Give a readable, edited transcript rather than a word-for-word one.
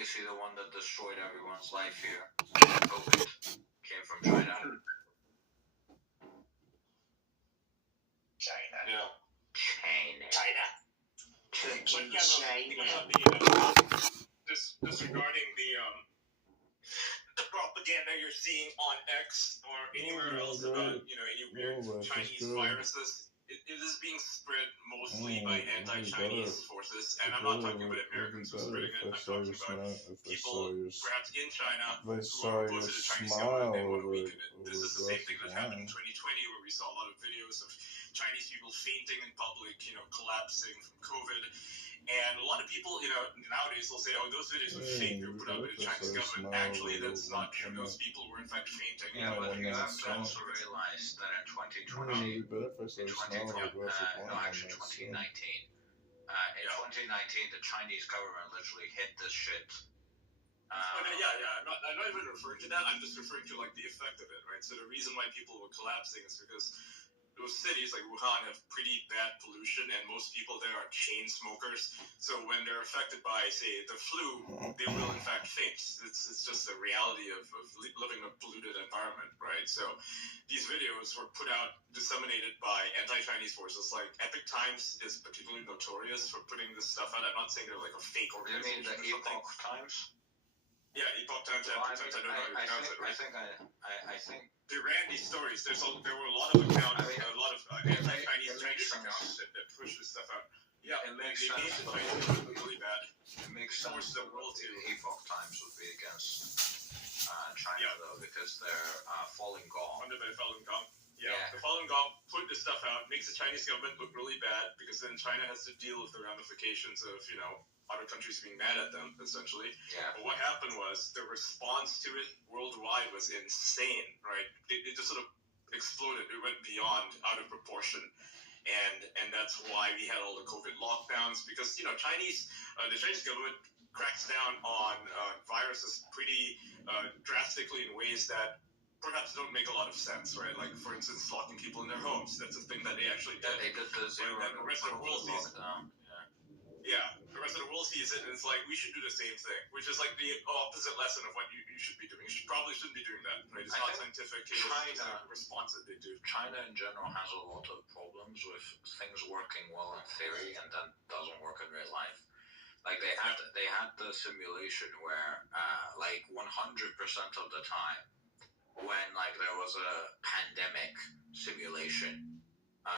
obviously the one that destroyed everyone's life here. COVID came from China. China. Yeah. China. Disregarding the propaganda you're seeing on X or anywhere else about any weird Chinese viruses, it is being spread mostly by anti-Chinese forces, and I'm not talking about Americans who are spreading it. I'm talking about people perhaps in China who are opposed to the Chinese government and want to weaken it. This is the same thing that happened in 2020, where we saw a lot of videos of Chinese people fainting in public, collapsing from COVID. And a lot of people, nowadays will say, oh, those videos are fake. They're put out by the Chinese government. Actually, that's not true. Those people were, in fact, fainting. Yeah, but you have to also realize that in 2020, in 2019, in 2019, the Chinese government literally hit this shit. I'm not even referring to that. I'm just referring to, the effect of it, right? So the reason why people were collapsing is because those cities like Wuhan have pretty bad pollution, and most people there are chain smokers. So when they're affected by, say, the flu, they will in fact faint. It's just the reality of living in a polluted environment, right? So these videos were put out, disseminated by anti-Chinese forces. Like Epoch Times is particularly notorious for putting this stuff out. I'm not saying they're like a fake organization. You mean the Epoch Times? Yeah, Epoch Times, Epoch Times. I don't know how you pronounce it, right? I think they ran these stories. There were a lot of accounts, a lot of anti-Chinese accounts that push this stuff out. Yeah, it makes they made the sense. Chinese look really bad. It makes sense. The world too. Epoch Times would be against China though, because they're Falun Gong. Funded by Falun Gong. Yeah, the Falun Gong put this stuff out, makes the Chinese government look really bad, because then China has to deal with the ramifications of other countries being mad at them, essentially. Yeah. But what happened was the response to it worldwide was insane, right? It just sort of exploded. It went beyond out of proportion. And that's why we had all the COVID lockdowns, because, the Chinese government cracks down on viruses pretty drastically in ways that perhaps don't make a lot of sense, right? Like, for instance, locking people in their homes. That's a thing that they actually did. Yeah, they did the zero and the rest of the world sees lockdown. Yeah, the rest of the world sees it, and it's like, we should do the same thing, which is like the opposite lesson of what you should be doing. You probably shouldn't be doing that, right? It's not scientific. It's just a response that they do. China in general has a lot of problems with things working well in theory and then doesn't work in real life. Like they had the simulation where 100% of the time when there was a pandemic simulation,